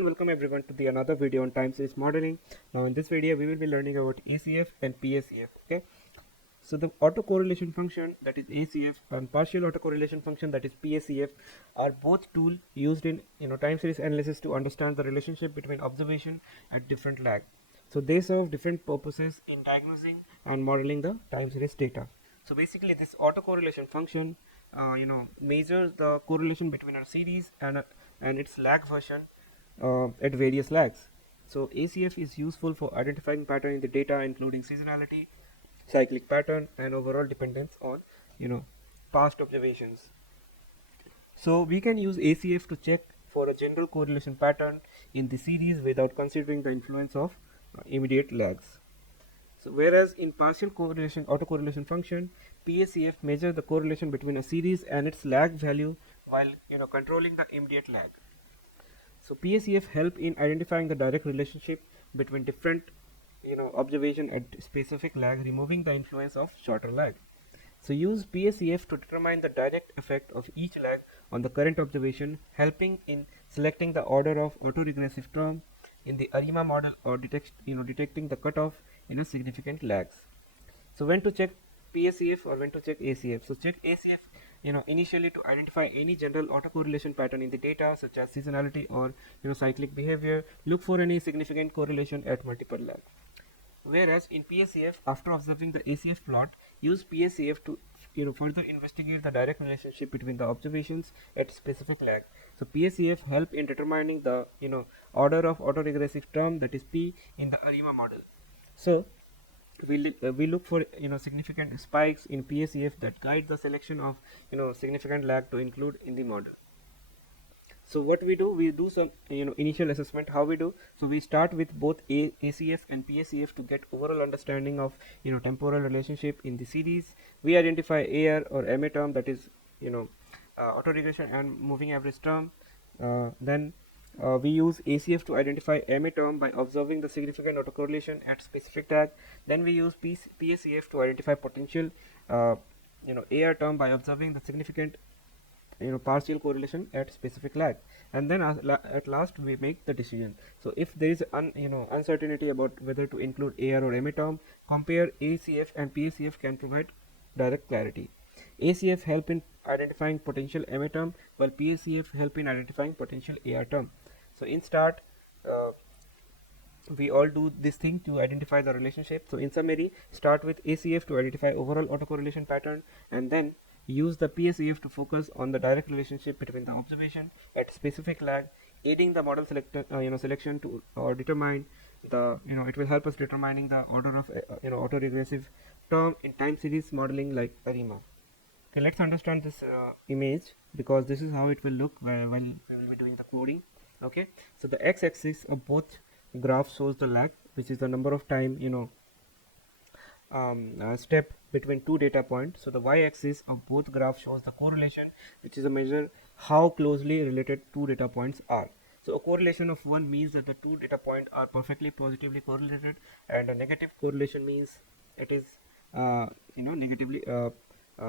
and welcome everyone to the another video on time series modeling. Now in this video we will be learning about ACF and PACF. Okay, so the autocorrelation function, that is ACF, and partial autocorrelation function, that is PACF, are both tools used in time series analysis to understand the relationship between observation at different lag. So they serve different purposes in diagnosing and modeling the time series data. So basically this autocorrelation function measures the correlation between a series and its lag version at various lags. So ACF is useful for identifying pattern in the data, including seasonality, cyclic pattern, and overall dependence on past observations. So we can use ACF to check for a general correlation pattern in the series without considering the influence of immediate lags. So whereas in partial correlation autocorrelation function, PACF measures the correlation between a series and its lag value while controlling the immediate lag. So PACF help in identifying the direct relationship between different observation at specific lag, removing the influence of shorter lag. So use PACF to determine the direct effect of each lag on the current observation, helping in selecting the order of autoregressive term in the ARIMA model or detecting the cutoff in a significant lags. So when to check PACF or when to check ACF? So check ACF initially to identify any general autocorrelation pattern in the data such as seasonality or cyclic behavior. Look for any significant correlation at multiple lag. Whereas in PACF, after observing the ACF plot, use PACF to further investigate the direct relationship between the observations at specific lag. So PACF help in determining the order of autoregressive term, that is P, in the ARIMA model. So we look for significant spikes in PACF that guide the selection of significant lag to include in the model. So what we do some initial assessment. How we do? So we start with both ACF and PACF to get overall understanding of temporal relationship in the series. We identify AR or MA term, that is autoregression and moving average term. Then we use ACF to identify MA term by observing the significant autocorrelation at specific tag. Then we use PACF to identify potential AR term by observing the significant partial correlation at specific lag, and then at last we make the decision. So if there is uncertainty about whether to include AR or MA term, compare ACF and PACF can provide direct clarity. ACF help in identifying potential MA term, while PACF help in identifying potential AR term. So in start, we all do this thing to identify the relationship. So in summary, start with ACF to identify overall autocorrelation pattern, and then use the PACF to focus on the direct relationship between the observation at specific lag, aiding the model selection to determine the it will help us determining the order of autoregressive term in time series modeling like ARIMA. Okay, let's understand this image, because this is how it will look when we will be doing the coding. Okay, so the x-axis of both graph shows the lag, which is the number of time step between two data points. So the y-axis of both graphs shows the correlation, which is a measure how closely related two data points are. So a correlation of 1 means that the two data points are perfectly positively correlated, and a negative correlation means it is negatively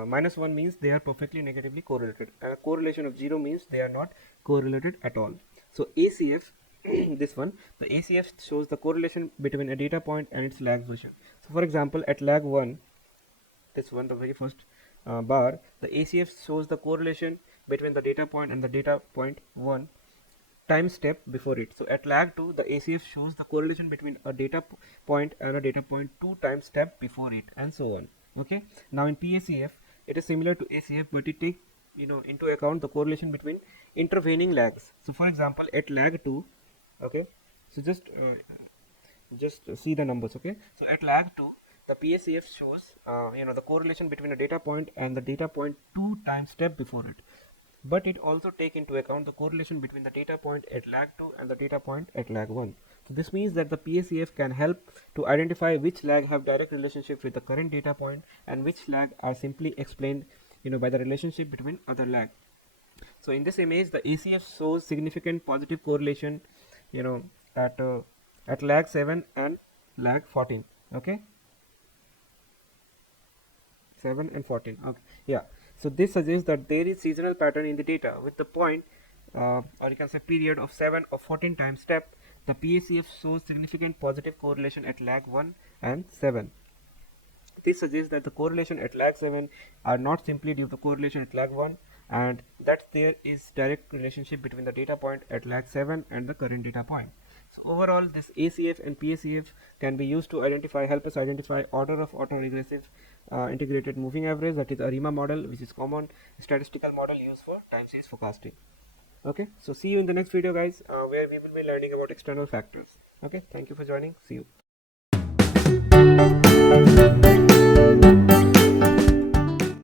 minus 1 means they are perfectly negatively correlated, and a correlation of 0 means they are not correlated at all. So ACF this one, the ACF shows the correlation between a data point and its lag version. So for example, at lag 1, this one, the very first bar, the ACF shows the correlation between the data point and the data point 1 time step before it. So at lag 2, the ACF shows the correlation between a data point and a data point 2 time step before it, and so on. Okay, now in PACF it is similar to ACF, but it takes into account the correlation between intervening lags. So for example, at lag 2, okay, so just see the numbers. Okay, so at lag 2, the PACF shows the correlation between a data point and the data point 2 time step before it, but it also take into account the correlation between the data point at lag 2 and the data point at lag 1. So this means that the PACF can help to identify which lag have direct relationship with the current data point and which lag are simply explained by the relationship between other lag. So in this image, the ACF shows significant positive correlation at lag 7 and lag 14. Okay, 7 and 14. Okay, yeah. So this suggests that there is seasonal pattern in the data, with the point or you can say period of 7 or 14 time step, the PACF shows significant positive correlation at lag 1 and 7. This suggests that the correlation at lag 7 are not simply due to correlation at lag 1, and that there is direct relationship between the data point at lag 7 and the current data point. So overall, this ACF and PACF can be used to help us identify order of autoregressive integrated moving average, that is ARIMA model, which is common statistical model used for time series forecasting. Okay, so see you in the next video, guys, where we will be learning about external factors. Okay, thank you for joining. See you.